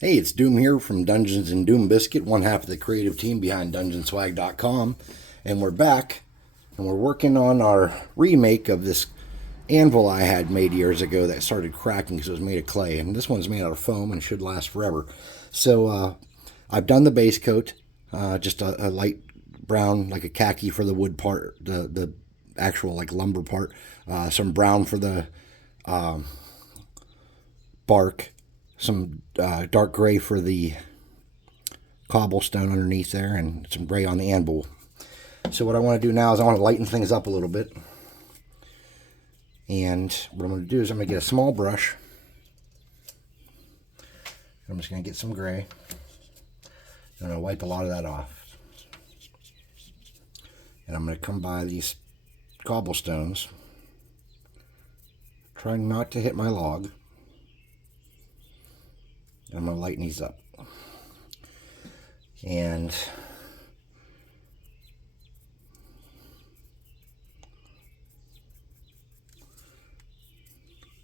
Hey, it's Doom here from Dungeons and Doom Biscuit, one half of the creative team behind Dungeonswag.com, and we're back, and we're working on our remake of this Anvil I had made years ago that started cracking because it was made of clay, and this one's made out of foam and should last forever. So I've done the base coat, just a light brown, like a khaki for the wood part, the actual like lumber part, some brown for the bark, some dark gray for the cobblestone underneath there, and some gray on the anvil. So what I want to do now is I want to lighten things up a little bit. And what I'm going to do is I'm going to get a small brush. I'm just going to get some gray. I'm going to wipe a lot of that off. And I'm going to come by these cobblestones, trying not to hit my log. I'm going to lighten these up. And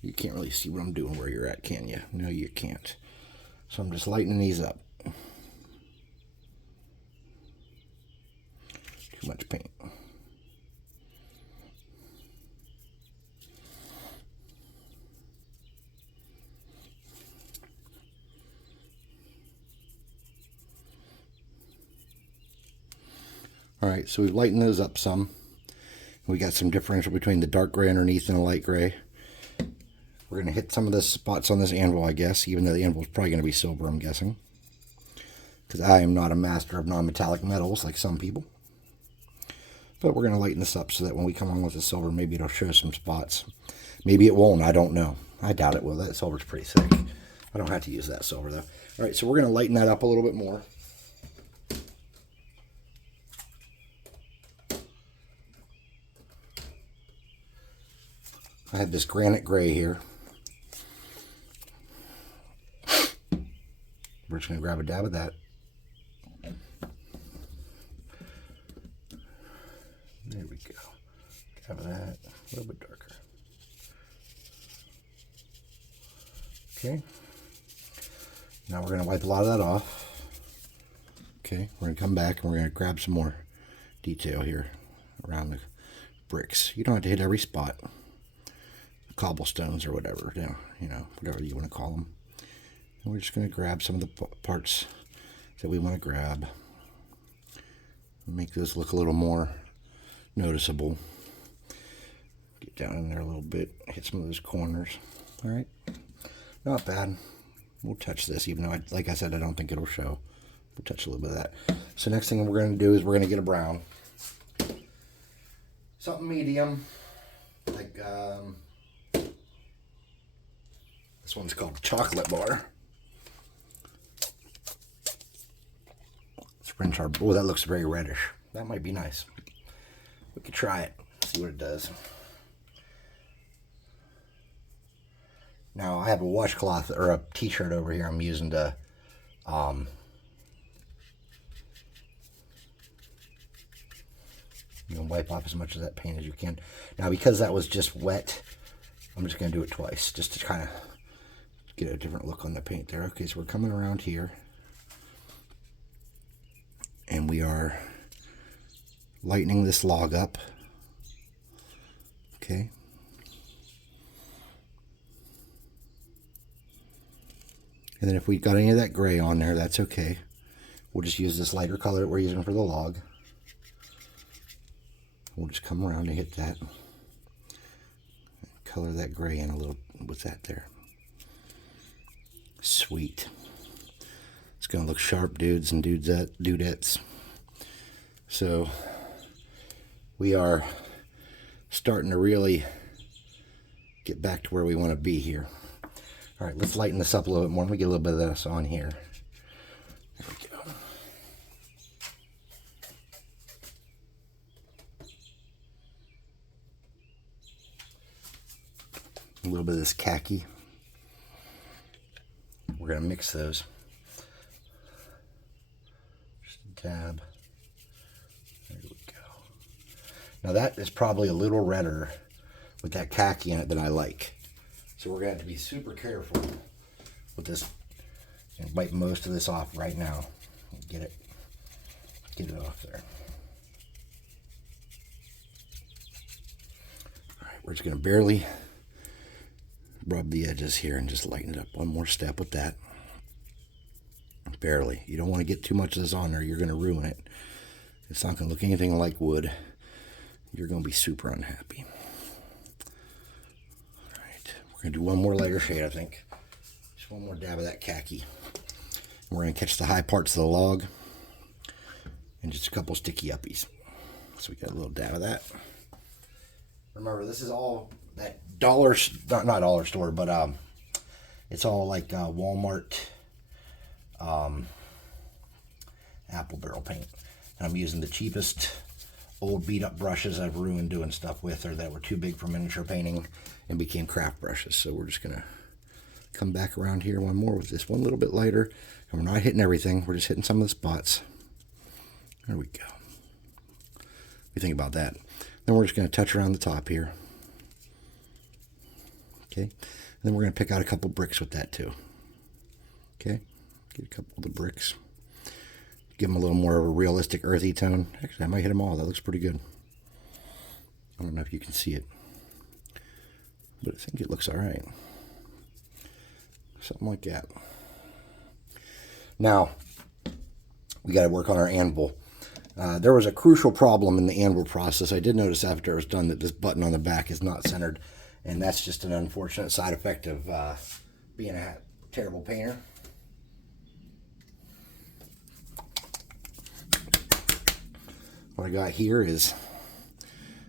you can't really see what I'm doing where you're at, can you? No, you can't. So I'm just lightening these up. Too much paint. Alright, so we've lightened those up some. We got some differential between the dark gray underneath and the light gray. We're going to hit some of the spots on this anvil, I guess, even though the anvil is probably going to be silver, I'm guessing. Because I am not a master of non-metallic metals like some people. But we're going to lighten this up so that when we come on with the silver, maybe it'll show some spots. Maybe it won't, I don't know. I doubt it will. That silver's pretty thick. I don't have to use that silver, though. Alright, so we're going to lighten that up a little bit more. I have this granite gray here. We're just going to grab a dab of that. There we go. Dab of that. A little bit darker. Okay. Now we're going to wipe a lot of that off. Okay. We're going to come back and we're going to grab some more detail here around the bricks. You don't have to hit every spot. Cobblestones or whatever, you know, whatever you want to call them. And we're just going to grab some of the parts that we want to grab. Make those look a little more noticeable. Get down in there a little bit, hit some of those corners. All right, not bad. We'll touch this, even though, like I said, I don't think it'll show. We'll touch a little bit of that. So next thing we're going to do is we're going to get a brown. Something medium, like this one's called Chocolate Bar. French Arbor. Oh, that looks very reddish. That might be nice. We could try it, see what it does. Now, I have a washcloth or a t-shirt over here I'm using to wipe off as much of that paint as you can. Now, because that was just wet, I'm just going to do it twice, just to kind of get a different look on the paint there. Okay, so we're coming around here. And we are lightening this log up. Okay. And then if we got any of that gray on there, that's okay. We'll just use this lighter color that we're using for the log. We'll just come around and hit that. Color that gray in a little. What's that there? Sweet. It's going to look sharp, dudes and dudettes. So we are starting to really get back to where we want to be here. All right, let's lighten this up a little bit more. Let me get a little bit of this on here. There we go. A little bit of this khaki. We're going to mix those. Just a dab. There we go. Now that is probably a little redder with that khaki in it than I like. So we're going to have to be super careful with this And wipe most of this off right now. Get it off there. All right, we're just going to barely rub the edges here and just lighten it up one more step with that. Barely. You don't want to get too much of this on there. You're going to ruin it. It's not going to look anything like wood. You're going to be super unhappy. All right, we're going to do one more lighter shade, I think. Just one more dab of that khaki. We're going to catch the high parts of the log and just a couple sticky uppies. So we got a little dab of that. Remember, this is all that not dollar store, but it's all like Walmart apple barrel paint. And I'm using the cheapest old beat up brushes I've ruined doing stuff with, or that were too big for miniature painting and became craft brushes. So we're just going to come back around here one more with this one little bit lighter. And we're not hitting everything. We're just hitting some of the spots. There we go. What do you think about that? Then we're just going to touch around the top here. Okay. And then we're going to pick out a couple bricks with that too. Okay. Get a couple of the bricks. Give them a little more of a realistic earthy tone. Actually, I might hit them all. That looks pretty good. I don't know if you can see it, but I think it looks all right. Something like that. Now, we got to work on our anvil. There was a crucial problem in the anvil process. I did notice after it was done that this button on the back is not centered, and that's just an unfortunate side effect of being a terrible painter. What I got here is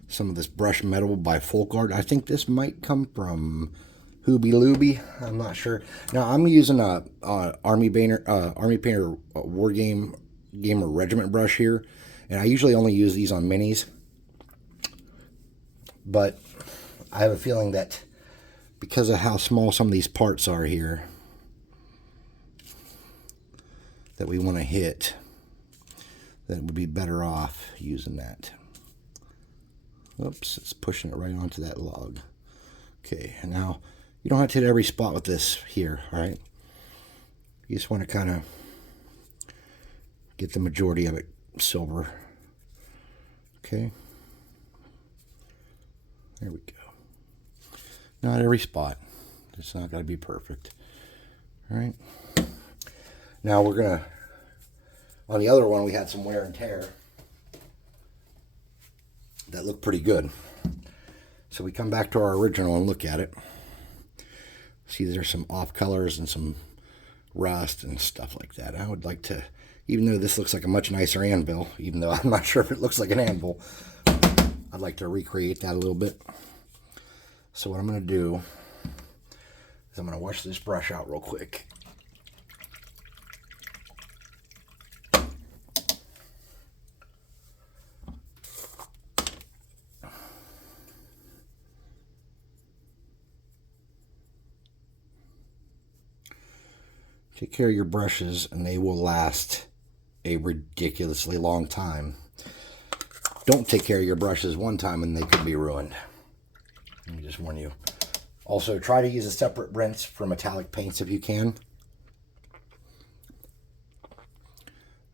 some of this brushed metal by Folk Art. I think this might come from Hooby Looby. I'm not sure. Now I'm using a Army Painter War Gamer Regiment brush here, and I usually only use these on minis. But I have a feeling that because of how small some of these parts are here, that we want to hit, that would be better off using that. Oops, it's pushing it right onto that log. Okay, and now you don't have to hit every spot with this here, all right? You just want to kind of get the majority of it silver. Okay. There we go. Not every spot. It's not got to be perfect. All right. Now we're going to, on the other one, we had some wear and tear that looked pretty good. So we come back to our original and look at it. See, there's some off colors and some rust and stuff like that. I would like to, even though this looks like a much nicer anvil, even though I'm not sure if it looks like an anvil, I'd like to recreate that a little bit. So what I'm going to do is I'm going to wash this brush out real quick. Take care of your brushes and they will last a ridiculously long time. Don't take care of your brushes one time and they could be ruined. Let me just warn you. Also, try to use a separate rinse for metallic paints if you can.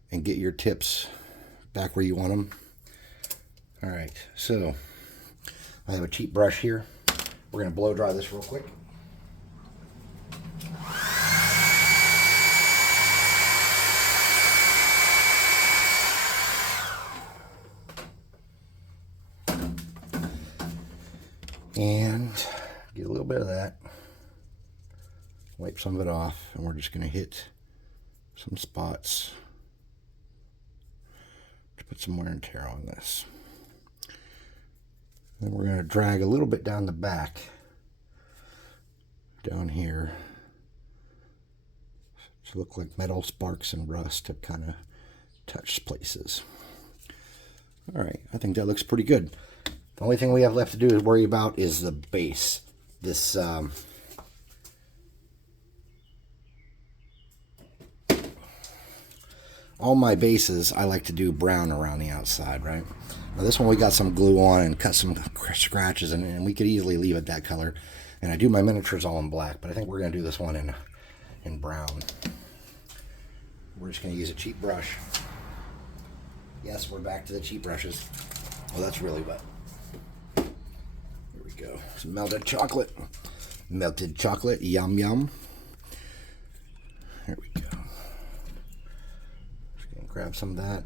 And get your tips back where you want them. Alright, so I have a cheap brush here. We're going to blow dry this real quick. And get a little bit of that. Wipe some of it off, and we're just going to hit some spots to put some wear and tear on this. Then we're going to drag a little bit down the back, down here, to look like metal sparks and rust have kind of touched places. All right, I think that looks pretty good. The only thing we have left to do to worry about is the base. This all my bases I like to do brown around the outside, right? Now this one we got some glue on and cut some scratches in it, and we could easily leave it that color. And I do my miniatures all in black, but I think we're going to do this one in brown. We're just going to use a cheap brush. Yes, we're back to the cheap brushes. Oh, that's really wet. Here we go. Some melted chocolate. Melted chocolate. Yum, yum. Here we go. Just going to grab some of that.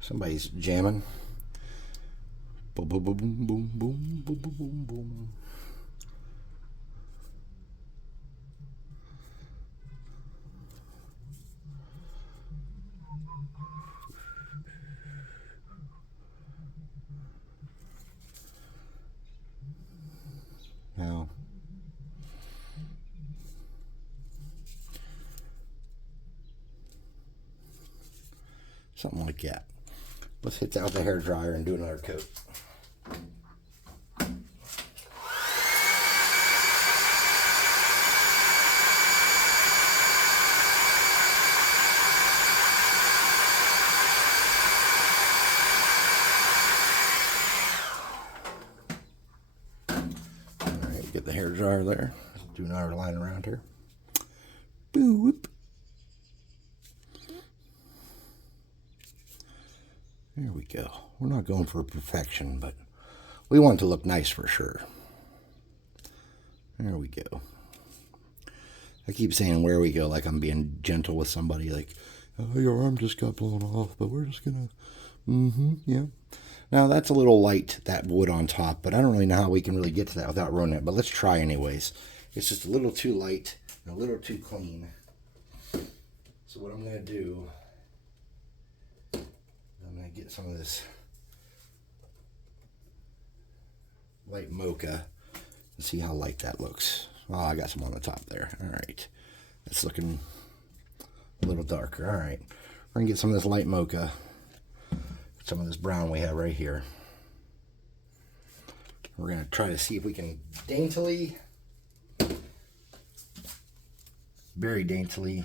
Somebody's jamming. Boom, boom, boom, boom, boom, boom, boom, boom, boom. Now, something like that. Let's hit that with the hair dryer and do another coat. Alright, get the hair dryer there. Let's do another line around here. Boop. There we go. We're not going for perfection, but we want it to look nice for sure. There we go. I keep saying where we go like I'm being gentle with somebody, like, oh, your arm just got blown off, but we're just gonna, yeah. Now that's a little light, that wood on top, but I don't really know how we can really get to that without ruining it, but let's try anyways. It's just a little too light and a little too clean. So what I'm gonna do, I'm going to get some of this light mocha and see how light that looks. Oh, I got some on the top there. All right. That's looking a little darker. All right. We're going to get some of this light mocha, some of this brown we have right here. We're going to try to see if we can daintily, very daintily,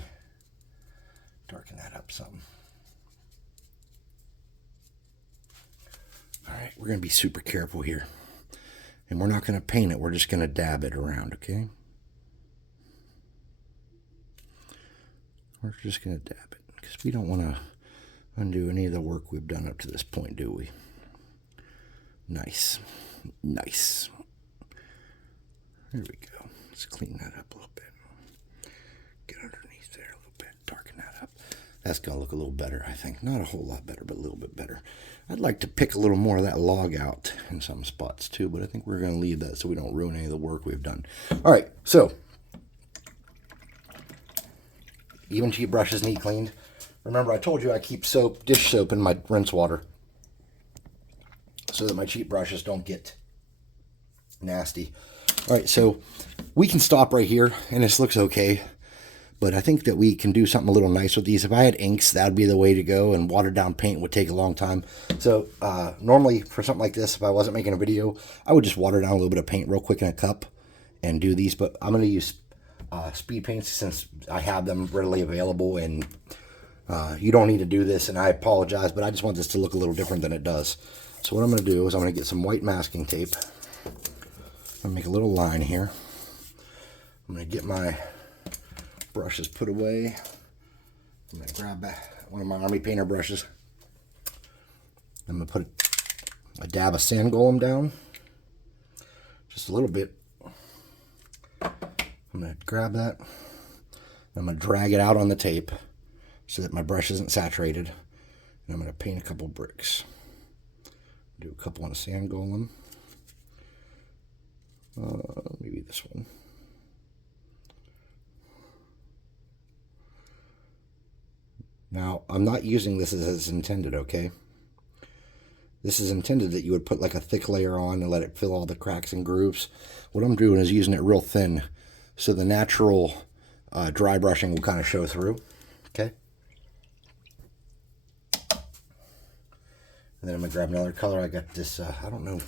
darken that up some. All right, we're going to be super careful here. And we're not going to paint it. We're just going to dab it around, okay? We're just going to dab it because we don't want to undo any of the work we've done up to this point, do we? Nice. Nice. There we go. Let's clean that up a little bit. Get underneath there a little bit. Darken that up. That's going to look a little better, I think. Not a whole lot better, but a little bit better. I'd like to pick a little more of that log out in some spots too, but I think we're going to leave that so we don't ruin any of the work we've done. All right, so even cheap brushes need cleaned. Remember, I told you I keep soap, dish soap in my rinse water so that my cheap brushes don't get nasty. All right, so we can stop right here, and this looks okay. But I think that we can do something a little nice with these. If I had inks, that would be the way to go, and watered down paint would take a long time. So normally for something like this, if I wasn't making a video, I would just water down a little bit of paint real quick in a cup and do these. But I'm going to use speed paints since I have them readily available, and you don't need to do this, and I apologize, but I just want this to look a little different than it does. So what I'm going to do is I'm going to get some white masking tape. I'm going to make a little line here. I'm going to get my brushes put away. I'm going to grab one of my Army Painter brushes. I'm going to put a dab of sand golem down. Just a little bit. I'm going to grab that. I'm going to drag it out on the tape so that my brush isn't saturated. And I'm going to paint a couple bricks. Do a couple on a sand golem. Maybe this one. Now, I'm not using this as it's intended, okay? This is intended that you would put like a thick layer on and let it fill all the cracks and grooves. What I'm doing is using it real thin so the natural dry brushing will kind of show through, okay? And then I'm going to grab another color. I got this, I don't know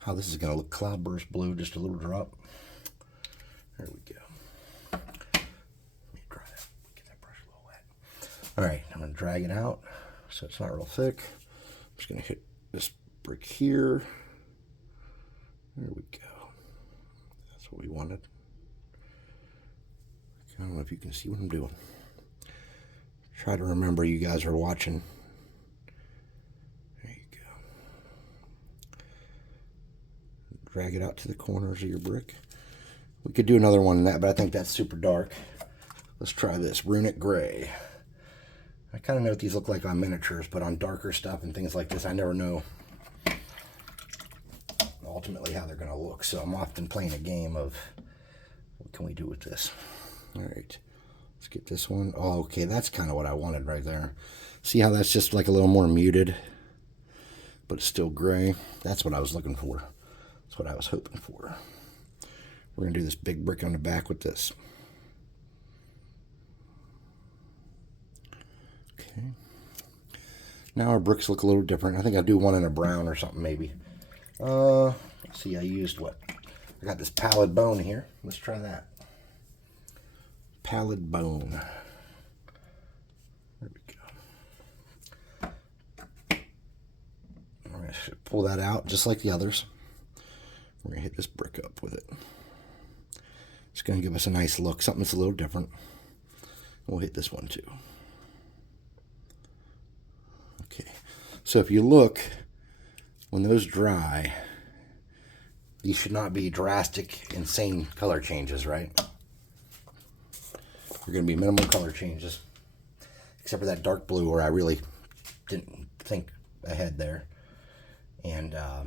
how this is going to look, cloudburst blue, just a little drop. There we go. All right, I'm going to drag it out so it's not real thick. I'm just going to hit this brick here. There we go. That's what we wanted. I don't know if you can see what I'm doing. Try to remember you guys are watching. There you go. Drag it out to the corners of your brick. We could do another one in that, but I think that's super dark. Let's try this runic gray. I kind of know what these look like on miniatures, but on darker stuff and things like this, I never know ultimately how they're going to look. So I'm often playing a game of what can we do with this. All right, let's get this one. Oh, okay, that's kind of what I wanted right there. See how that's just like a little more muted, but it's still gray. That's what I was looking for. That's what I was hoping for. We're going to do this big brick on the back with this. Okay. Now our bricks look a little different. I think I'll do one in a brown or something maybe. Let's see, I used what? I got this pallid bone here. Let's try that. Pallid bone. There we go. I'm going to pull that out just like the others. We're going to hit this brick up with it. It's going to give us a nice look, something that's a little different. We'll hit this one too. Okay, so if you look, when those dry, these should not be drastic, insane color changes, right? They're going to be minimal color changes, except for that dark blue where I really didn't think ahead there. And all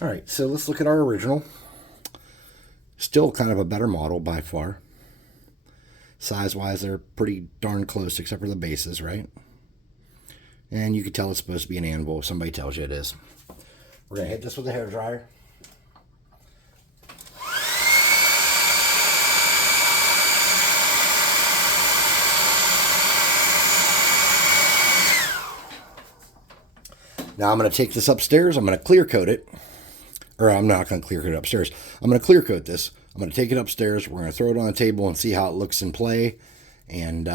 right, so let's look at our original. Still kind of a better model by far. Size-wise, they're pretty darn close, except for the bases, right? And you can tell it's supposed to be an anvil if somebody tells you it is. We're going to hit this with a hairdryer. Now I'm going to take this upstairs. I'm going to clear coat it. Or I'm not going to clear coat it upstairs. I'm going to clear coat this. I'm going to take it upstairs. We're going to throw it on the table and see how it looks in play. And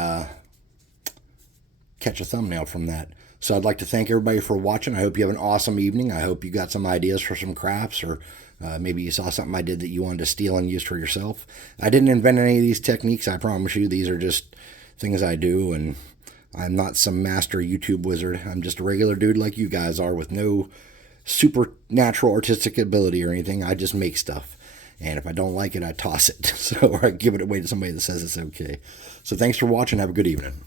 catch a thumbnail from that. So I'd like to thank everybody for watching. I hope you have an awesome evening. I hope you got some ideas for some crafts, or maybe you saw something I did that you wanted to steal and use for yourself. I didn't invent any of these techniques. I promise you. These are just things I do, and I'm not some master YouTube wizard. I'm just a regular dude like you guys are with no supernatural artistic ability or anything. I just make stuff. And if I don't like it, I toss it. Or I give it away to somebody that says it's okay. So thanks for watching. Have a good evening.